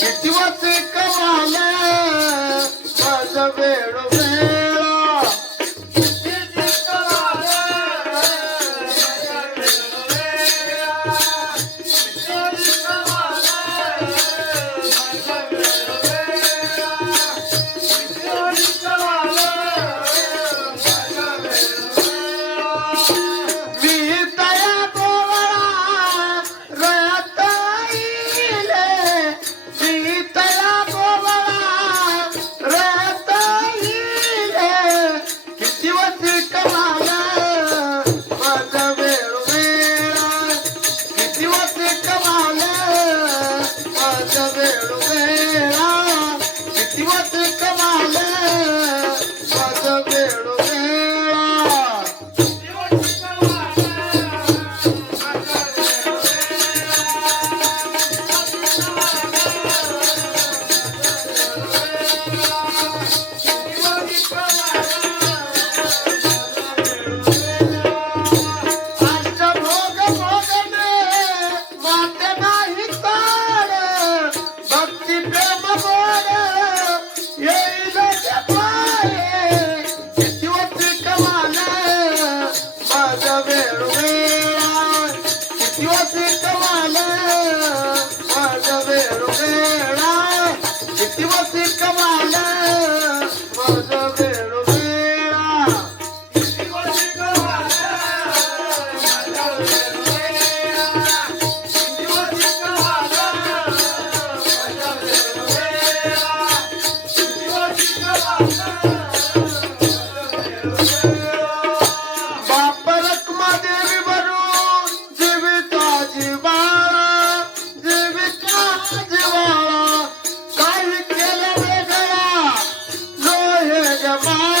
दिवस कमाल माझा वेळ माझा your body.